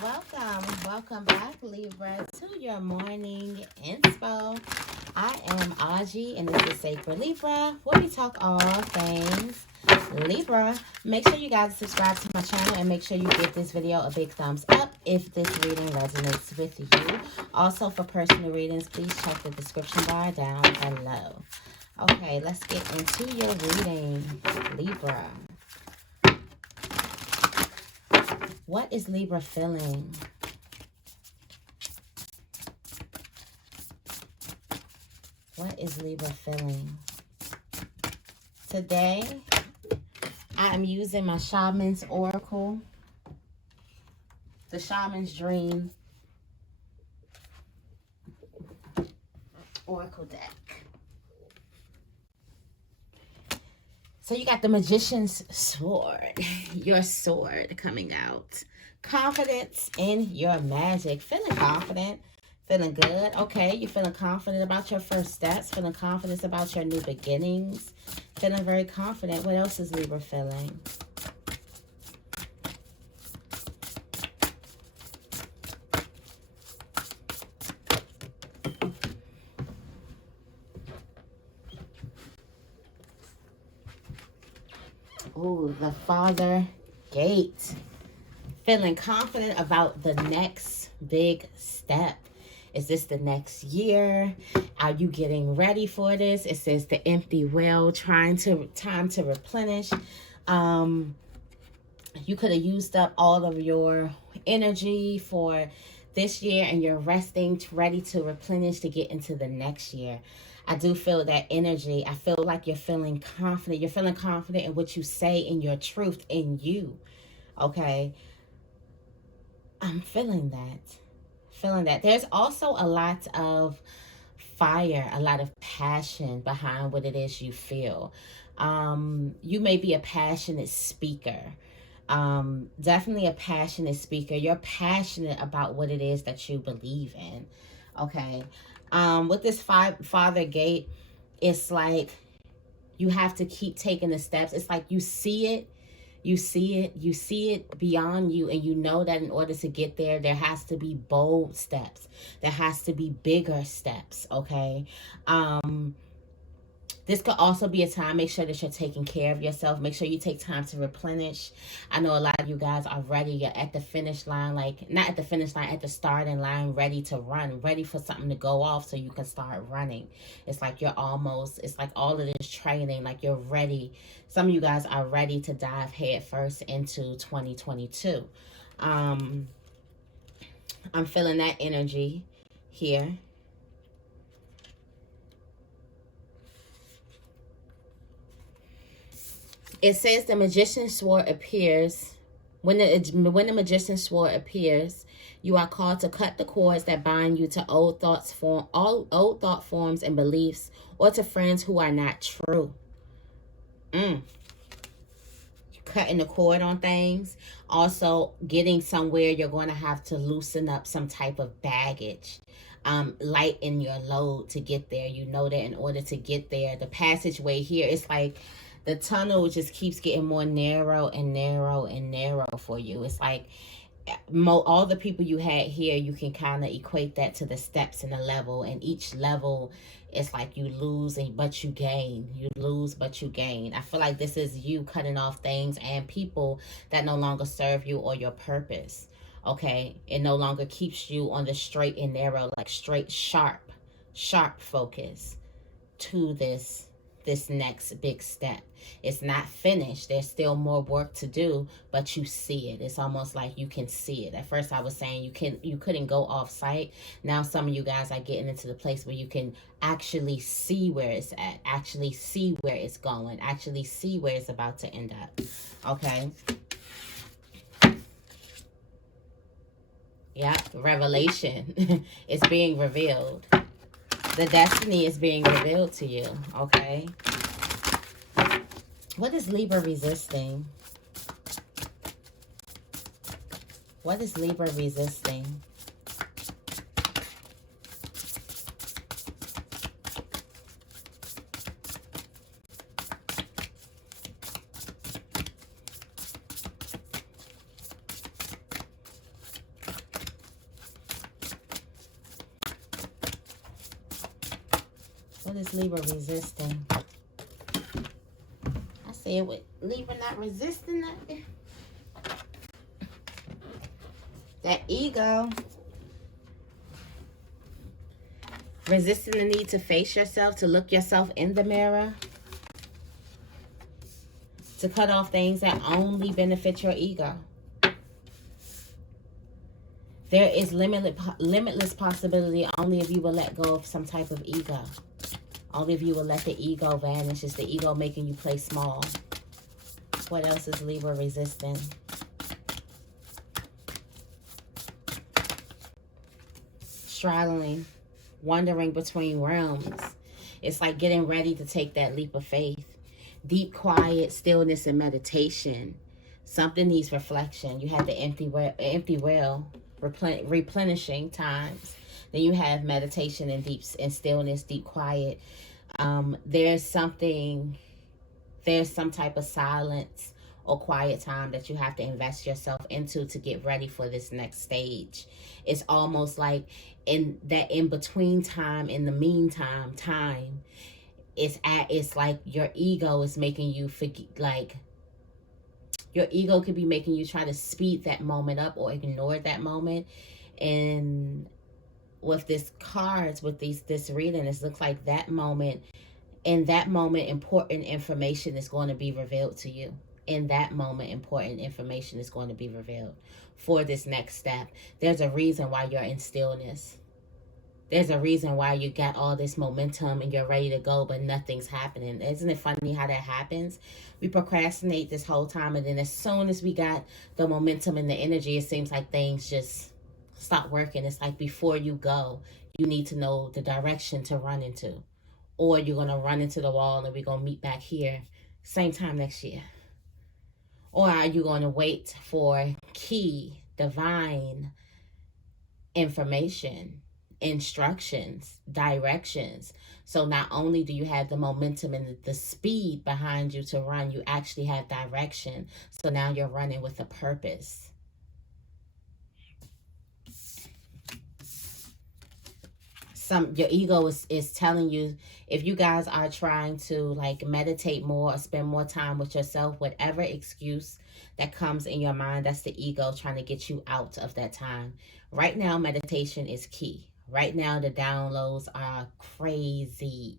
Welcome back, Libra, to your morning inspo. I am Auji, and this is Sacred Libra, where we talk all things Libra. Make sure you guys subscribe to my channel and make sure you give this video a big thumbs up if this reading resonates with you. Also, for personal readings, please check the description bar down below. Okay, let's get into your reading, Libra. What is Libra feeling? What is Libra feeling? Today, I am using my Shaman's Oracle, the Shaman's Dream Oracle deck. So you got the Magician's Sword, your sword coming out. Confidence in your magic. Feeling confident, feeling good. Okay, you're feeling confident about your first steps, feeling confident about your new beginnings, feeling very confident. What else is Libra feeling? Ooh, the Father Gate. Feeling confident about the next big step. Is this the next year? Are you getting ready for this? It says the empty well, time to replenish. You could have used up all of your energy for this year and you're resting, ready to replenish to get into the next year. I do feel that energy. I feel like you're feeling confident. You're feeling confident in what you say, in your truth, in you. Okay? I'm feeling that. Feeling that. There's also a lot of fire, a lot of passion behind what it is you feel. You may be a passionate speaker. Definitely a passionate speaker. You're passionate about what it is that you believe in. Okay. With this Father Gate, it's like you have to keep taking the steps. It's like you see it. You see it beyond you, and you know that in order to get there, there has to be bold steps. There has to be bigger steps, okay? This could also be a time, make sure that you're taking care of yourself. Make sure you take time to replenish. I know a lot of you guys are ready. You're at the finish line, like not at the finish line, at the starting line, ready to run, ready for something to go off so you can start running. It's like you're almost, it's like all of this training, like you're ready. Some of you guys are ready to dive head first into 2022. I'm feeling that energy here. It says the Magician's Sword appears. When the Magician's Sword appears, you are called to cut the cords that bind you to old thought forms and beliefs, or to friends who are not true. Cutting the cord on things. Also, getting somewhere, you're going to have to loosen up some type of baggage. Lighten your load to get there. You know that in order to get there, the passageway here, it's like the tunnel just keeps getting more narrow and narrow and narrow for you. It's like all the people you had here, you can kind of equate that to the steps in the level, and each level, it's like you lose but you gain. You lose but you gain. I feel like this is you cutting off things and people that no longer serve you or your purpose. Okay, it no longer keeps you on the straight and narrow, like straight sharp focus to this next big step. It's not finished. There's still more work to do, but you see it. It's almost like you can see it. At first I was saying you couldn't go off site. Now some of you guys are getting into the place where you can actually see where it's at, actually see where it's going, actually see where it's about to end up. Okay. Yeah, revelation is being revealed. The destiny is being revealed to you, okay? What is Libra resisting? What is Libra resisting? What is Libra resisting? I said, with Libra not resisting that. That ego. Resisting the need to face yourself, to look yourself in the mirror. To cut off things that only benefit your ego. There is limitless possibility only if you will let go of some type of ego. Only if you will let the ego vanish. It's the ego making you play small. What else is Libra resisting? Straddling. Wandering between realms. It's like getting ready to take that leap of faith. Deep quiet, stillness, and meditation. Something needs reflection. You have the empty well, replenishing times. Then you have meditation and stillness, deep quiet. There's some type of silence or quiet time that you have to invest yourself into to get ready for this next stage. It's almost like in between time, in the meantime, time, it's like your ego is making you forget, like your ego could be making you try to speed that moment up or ignore that moment. And with this cards, with this reading, it looks like that moment, in that moment, important information is going to be revealed to you. In that moment, important information is going to be revealed for this next step. There's a reason why you're in stillness. There's a reason why you got all this momentum and you're ready to go, but nothing's happening. Isn't it funny how that happens? We procrastinate this whole time, and then as soon as we got the momentum and the energy, it seems like things just stop working. It's like before you go, you need to know the direction to run into. Or you're going to run into the wall and we're going to meet back here same time next year. Or are you going to wait for key, divine information, instructions, directions? So not only do you have the momentum and the speed behind you to run, you actually have direction. So now you're running with a purpose. Your ego is telling you, if you guys are trying to like meditate more or spend more time with yourself, whatever excuse that comes in your mind, that's the ego trying to get you out of that time. Right now, meditation is key. Right now, the downloads are crazy.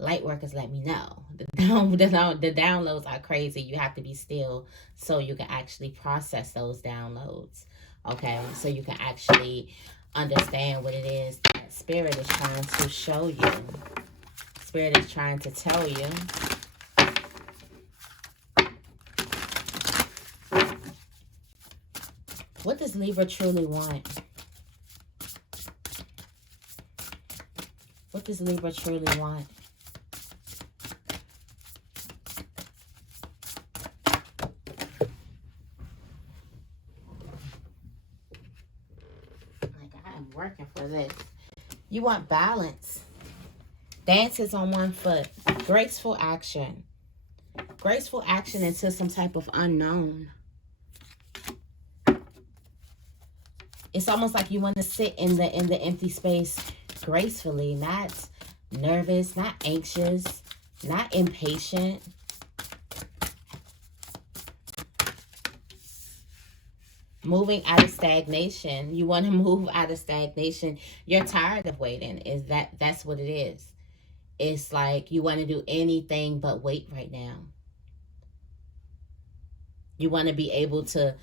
Light workers, let me know. The downloads are crazy. You have to be still so you can actually process those downloads. Okay, so you can actually understand what it is that Spirit is trying to show you. Spirit is trying to tell you. What does Libra truly want? What does Libra truly want? Working for this. You want balance. Dances on one foot. Graceful action. Graceful action into some type of unknown. It's almost like you want to sit in the empty space gracefully, not nervous, not anxious, not impatient. Moving out of stagnation. You want to move out of stagnation. You're tired of waiting. That's what it is. It's like you want to do anything but wait right now. You want to be able to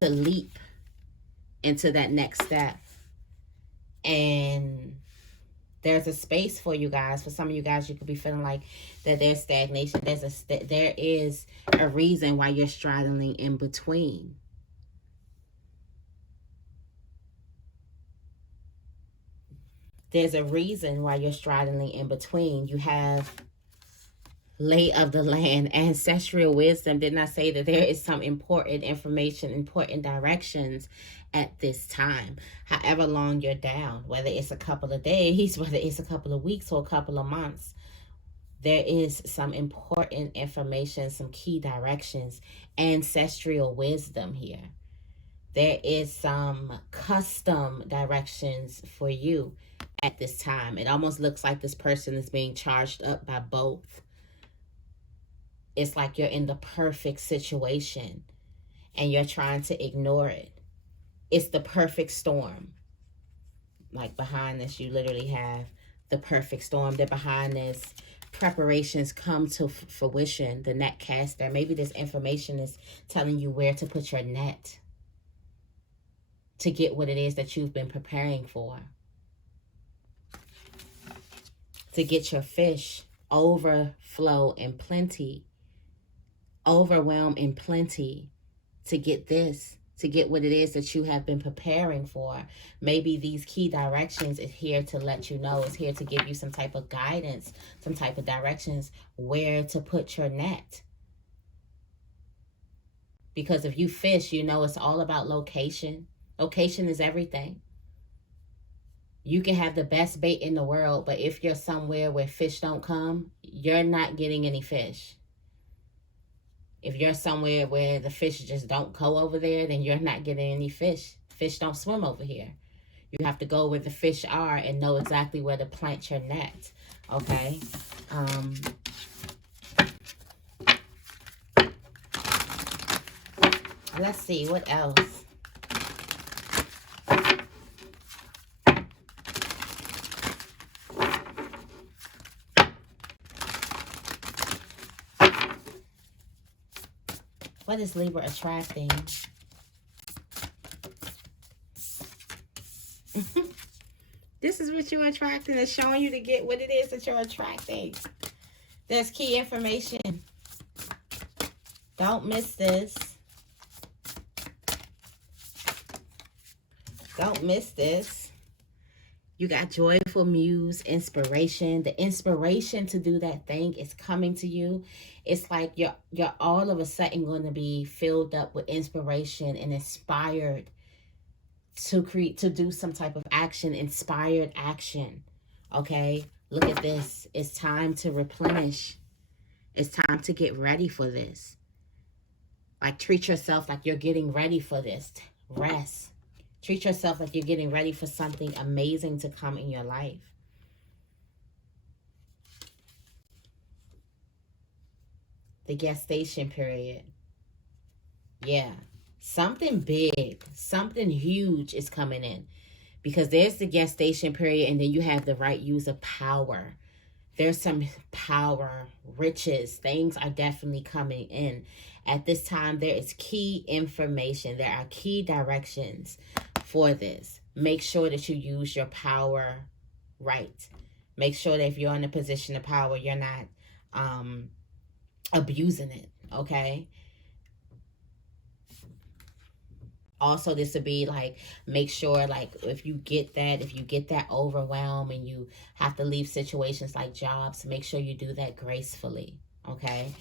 leap into that next step. And there's a space for you guys. For some of you guys, you could be feeling like that there's stagnation. There is a reason why you're straddling in between. There's a reason why you're straddling in between. You have lay of the land, ancestral wisdom. Didn't I say that there is some important information, important directions at this time? However long you're down, whether it's a couple of days, whether it's a couple of weeks or a couple of months, there is some important information, some key directions, ancestral wisdom here. There is some custom directions for you at this time. It almost looks like this person is being charged up by both. It's like you're in the perfect situation and you're trying to ignore it. It's the perfect storm. Like behind this, you literally have the perfect storm. That behind this, preparations come to fruition. The net caster. Maybe this information is telling you where to put your net to get what it is that you've been preparing for. To get your fish overflow in plenty. Overwhelm in plenty. To get this. To get what it is that you have been preparing for. Maybe these key directions is here to let you know. It's here to give you some type of guidance. Some type of directions where to put your net. Because if you fish, you know it's all about location. Location is everything. You can have the best bait in the world, but if you're somewhere where fish don't come, you're not getting any fish. If you're somewhere where the fish just don't go over there, then you're not getting any fish. Fish don't swim over here. You have to go where the fish are and know exactly where to plant your net. Okay? Let's see, what else? What is Libra attracting? This is what you're attracting. It's showing you to get what it is that you're attracting. There's key information. Don't miss this. Don't miss this. You got joyful muse, inspiration. The inspiration to do that thing is coming to you. It's like you're all of a sudden going to be filled up with inspiration and inspired to do some type of action, inspired action. Okay? Look at this. It's time to replenish. It's time to get ready for this. Like, treat yourself like you're getting ready for this. Rest. Treat yourself like you're getting ready for something amazing to come in your life. The gestation period. Yeah. Something big, something huge is coming in. Because there's the gestation period and then you have the right use of power. There's some power, riches, things are definitely coming in. At this time, there is key information. There are key directions for this. Make sure that you use your power right. Make sure that if you're in a position of power, you're not abusing it, okay? Also, this would be like, make sure, like, if you get that overwhelm and you have to leave situations like jobs, make sure you do that gracefully, okay?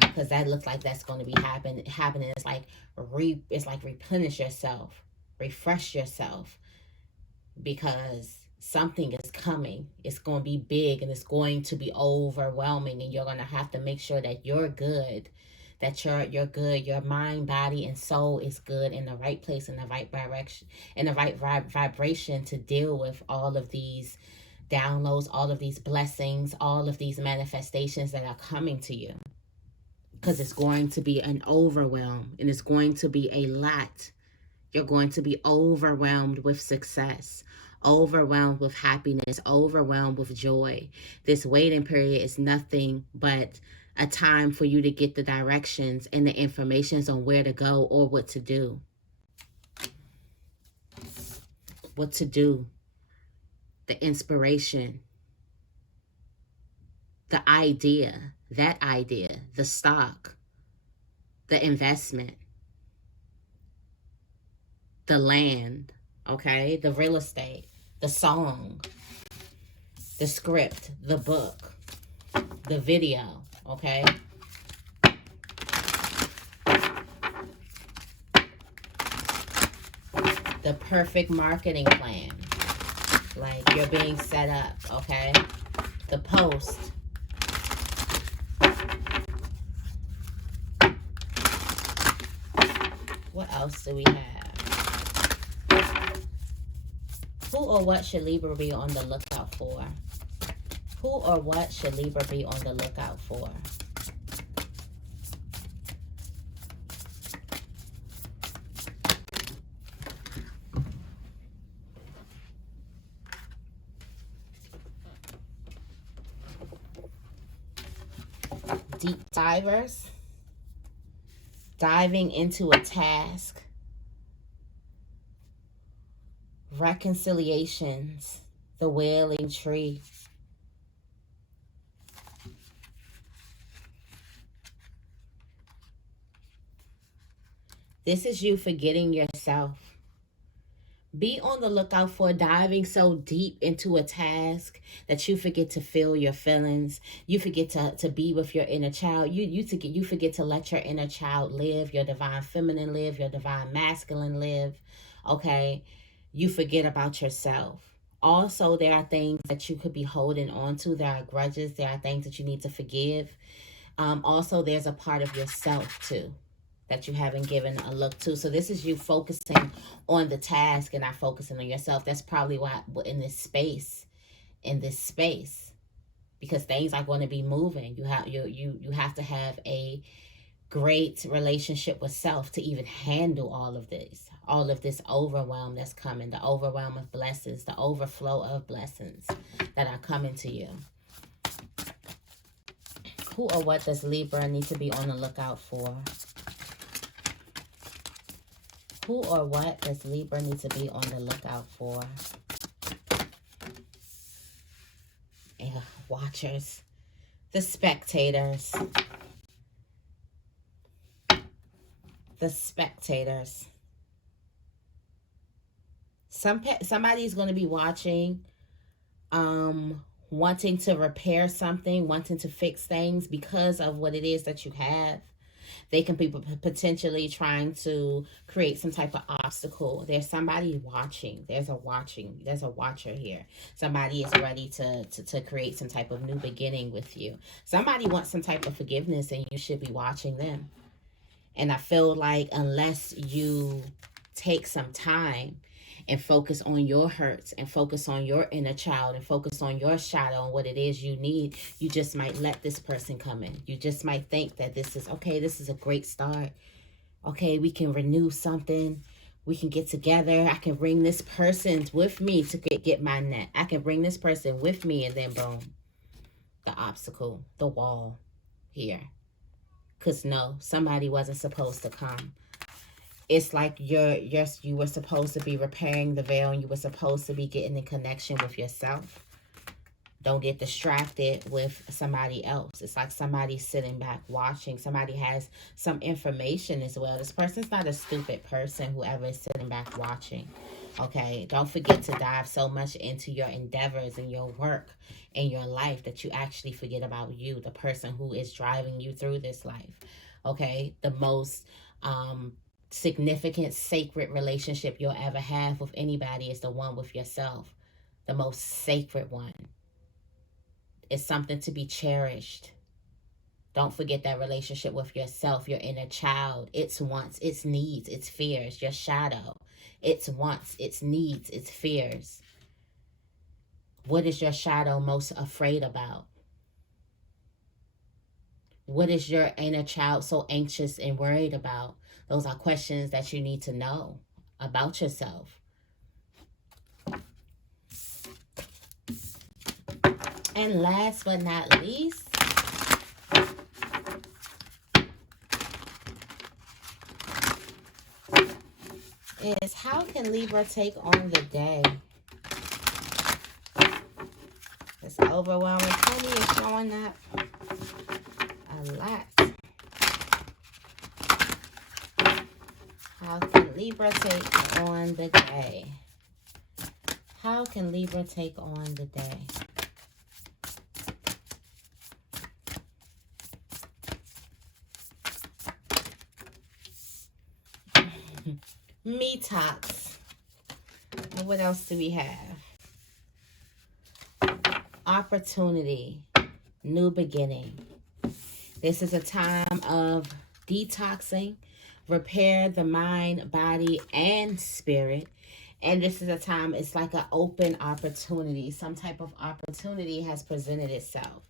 Because that looks like that's going to be happening. It's like replenish yourself, refresh yourself, because something is coming. It's going to be big and it's going to be overwhelming, and you're going to have to make sure that you're good. That you're good, your mind, body, and soul is good, in the right place, in the right direction, in the right vibration to deal with all of these downloads, all of these blessings, all of these manifestations that are coming to you. Because it's going to be an overwhelm, and it's going to be a lot. You're going to be overwhelmed with success, overwhelmed with happiness, overwhelmed with joy. This waiting period is nothing but a time for you to get the directions and the information on where to go or what to do. What to do. The inspiration. The idea. That idea. The stock. The investment. The land. Okay? The real estate. The song. The script. The book. The video. Okay? The perfect marketing plan. Like, you're being set up, okay? The post. What else do we have? Who or what should Libra be on the lookout for? Who or what should Libra be on the lookout for? Deep divers, diving into a task, reconciliations, the wailing tree. This is you forgetting yourself. Be on the lookout for diving so deep into a task that you forget to feel your feelings. You forget to be with your inner child. You forget to let your inner child live, your divine feminine live, your divine masculine live. Okay? You forget about yourself. Also, there are things that you could be holding on to. There are grudges. There are things that you need to forgive. Also, there's a part of yourself too that you haven't given a look to. So this is you focusing on the task and not focusing on yourself. That's probably why in this space, because things are going to be moving. You have to have a great relationship with self to even handle all of this overwhelm that's coming, the overwhelm of blessings, the overflow of blessings that are coming to you. Who or what does Libra need to be on the lookout for? Who or what does Libra need to be on the lookout for? Yeah, watchers, the spectators. The spectators. Somebody's going to be watching, wanting to repair something, wanting to fix things because of what it is that you have. They can be potentially trying to create some type of obstacle. There's somebody watching. There's a watcher here. Somebody is ready to create some type of new beginning with you. Somebody wants some type of forgiveness and you should be watching them. And I feel like unless you take some time and focus on your hurts and focus on your inner child and focus on your shadow and what it is you need, you just might let this person come in. You just might think that this is okay, this is a great start. Okay, we can renew something. We can get together. I can bring this person with me to get my net. I can bring this person with me, and then boom, the obstacle, the wall here. Because no, somebody wasn't supposed to come. It's like you were supposed to be repairing the veil and you were supposed to be getting in connection with yourself. Don't get distracted with somebody else. It's like somebody's sitting back watching. Somebody has some information as well. This person's not a stupid person, whoever is sitting back watching. Okay, don't forget to dive so much into your endeavors and your work and your life that you actually forget about you, the person who is driving you through this life. Okay, the most significant, sacred relationship you'll ever have with anybody is the one with yourself. The most sacred one. It's something to be cherished. Don't forget that relationship with yourself, your inner child, its wants, its needs, its fears, your shadow, its wants, its needs, its fears. What is your shadow most afraid about? What is your inner child so anxious and worried about? Those are questions that you need to know about yourself. And last but not least, is how can Libra take on the day? This overwhelming 20 is showing up a lot. How can Libra take on the day? How can Libra take on the day? Me talks. And what else do we have? Opportunity. New beginning. This is a time of detoxing. Repair the mind, body, and spirit. And this is a time, it's like an open opportunity. Some type of opportunity has presented itself.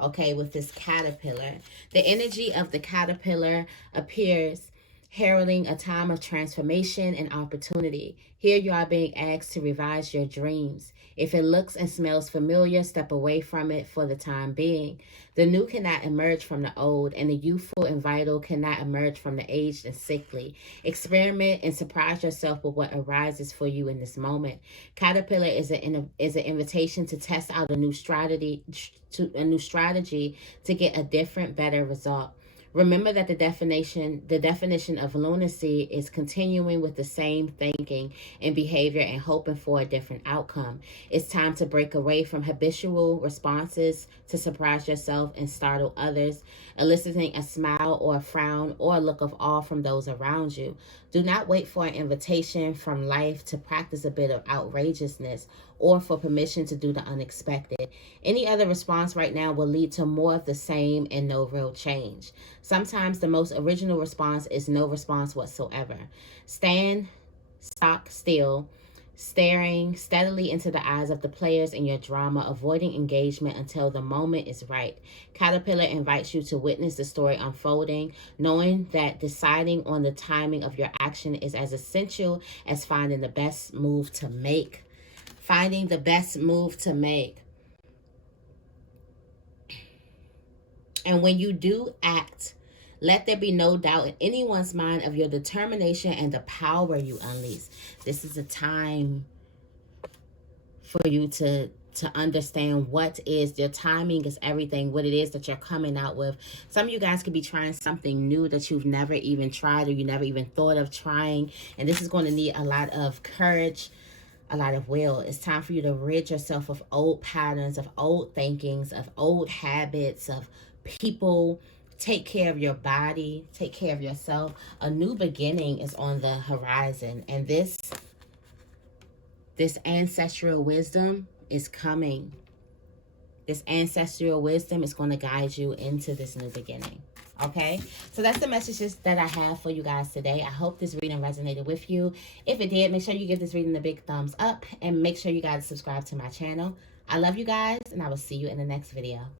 Okay, with this caterpillar. The energy of the caterpillar appears heralding a time of transformation and opportunity. Here you are being asked to revise your dreams. If it looks and smells familiar, step away from it for the time being. The new cannot emerge from the old, and the youthful and vital cannot emerge from the aged and sickly. Experiment and surprise yourself with what arises for you in this moment. Caterpillar is an invitation to test out a new strategy to get a different, better result. Remember that the definition of lunacy is continuing with the same thinking and behavior and hoping for a different outcome. It's time to break away from habitual responses to surprise yourself and startle others, eliciting a smile or a frown or a look of awe from those around you. Do not wait for an invitation from life to practice a bit of outrageousness or for permission to do the unexpected. Any other response right now will lead to more of the same and no real change. Sometimes the most original response is no response whatsoever. Stand stock still, staring steadily into the eyes of the players in your drama, avoiding engagement until the moment is right. Caterpillar invites you to witness the story unfolding, knowing that deciding on the timing of your action is as essential as finding the best move to make. Finding the best move to make. And when you do act, let there be no doubt in anyone's mind of your determination and the power you unleash. This is a time for you to understand what is your timing is everything, what it is that you're coming out with. Some of you guys could be trying something new that you've never even tried or you never even thought of trying. And this is going to need a lot of courage, a lot of will. It's time for you to rid yourself of old patterns, of old thinkings, of old habits, of people. Take care of your body. Take care of yourself. A new beginning is on the horizon. And this ancestral wisdom is coming. This ancestral wisdom is going to guide you into this new beginning. Okay, so that's the messages that I have for you guys today. I hope this reading resonated with you. If it did, make sure you give this reading a big thumbs up and make sure you guys subscribe to my channel. I love you guys, and I will see you in the next video.